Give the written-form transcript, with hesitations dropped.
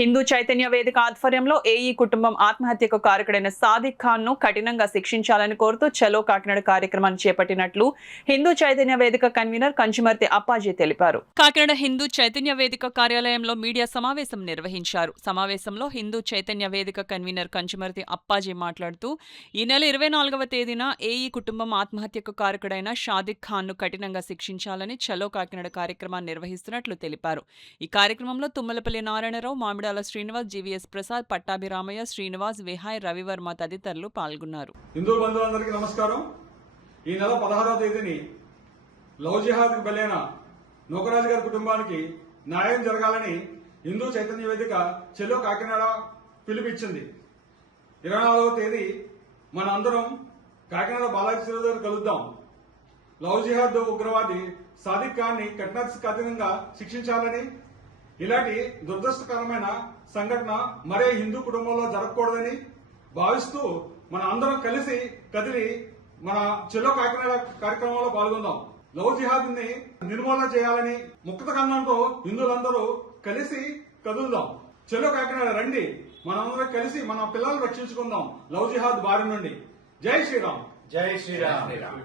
హిందూ చైతన్య వేదిక ఆధ్వర్యంలో ఏఈ కుటుంబం ఆత్మహత్యకు కారకుడైన సాదిక్ ఖాన్ ను కఠినంగా శిక్షించాలని కోరుతూ చలో కాకినాడ కార్యక్రమాన్ని చేపట్టినట్లు హిందూ చైతన్య వేదిక కన్వీనర్ కంచుమర్తి అప్పాజీ తెలిపారు. కాకినాడ హిందూ చైతన్య వేదిక కార్యాలయంలో మీడియా సమావేశం నిర్వహించారు. సమావేశంలో హిందూ చైతన్య వేదిక కన్వీనర్ కంచుమర్తి అప్పాజీ మాట్లాడుతూ ఈ నెల 24వ తేదీన ఏఈ కుటుంబం ఆత్మహత్యకు కారకుడైన సాదిక్ ఖాన్ ను కఠినంగా శిక్షించాలని చలో కాకినాడ కార్యక్రమాన్ని నిర్వహిస్తున్నట్లు తెలిపారు. ఈ కార్యక్రమంలో తుమ్మలపల్లి నారాయణరావు, మామిడాల శ్రీనివాస్, జీవీఎస్ ప్రసాద్, పట్టాభిరామయ్య, శ్రీనివాస్, విహాయ్, రవివర్మ తదితరులు పాల్గొన్నారు. హిందూ బంధువులందరికీ నమస్కారం. ఈ నెల 16వ తేదీని లవ్ జిహాద్కి బలైన నూకరాజు గారి కుటుంబానికి న్యాయం జరగాలని హిందూ చైతన్య వేదిక చెలో కాకినాడ పిలుపిచ్చింది. 24వ తేదీ మన అందరం కాకినాడ బాలాజీ చెరువు దగ్గర కలుద్దాం. లవ్ జిహాద్ ఉగ్రవాది సాదిక్ ఖాన్ ని కఠినంగా శిక్షించాలని, ఇలాంటి దురదృష్టకరమైన సంఘటన మరే హిందూ కుటుంబంలో జరగకూడదని భావిస్తూ మన అందరం కలిసి కదిలి మన చెలో కాకినాడ కార్యక్రమంలో పాల్గొందాం. లవ్ జిహాద్ ని నిర్మూలన చేయాలని ముక్త కన్నంతో హిందువులందరూ కలిసి కదులుదాం. చెలో కాకినాడ రండి, మనందరం కలిసి మన పిల్లల్ని రక్షించుకుందాం లవ్ జిహాద్ బారి నుండి. జై శ్రీరామ్. జై శ్రీరామ్.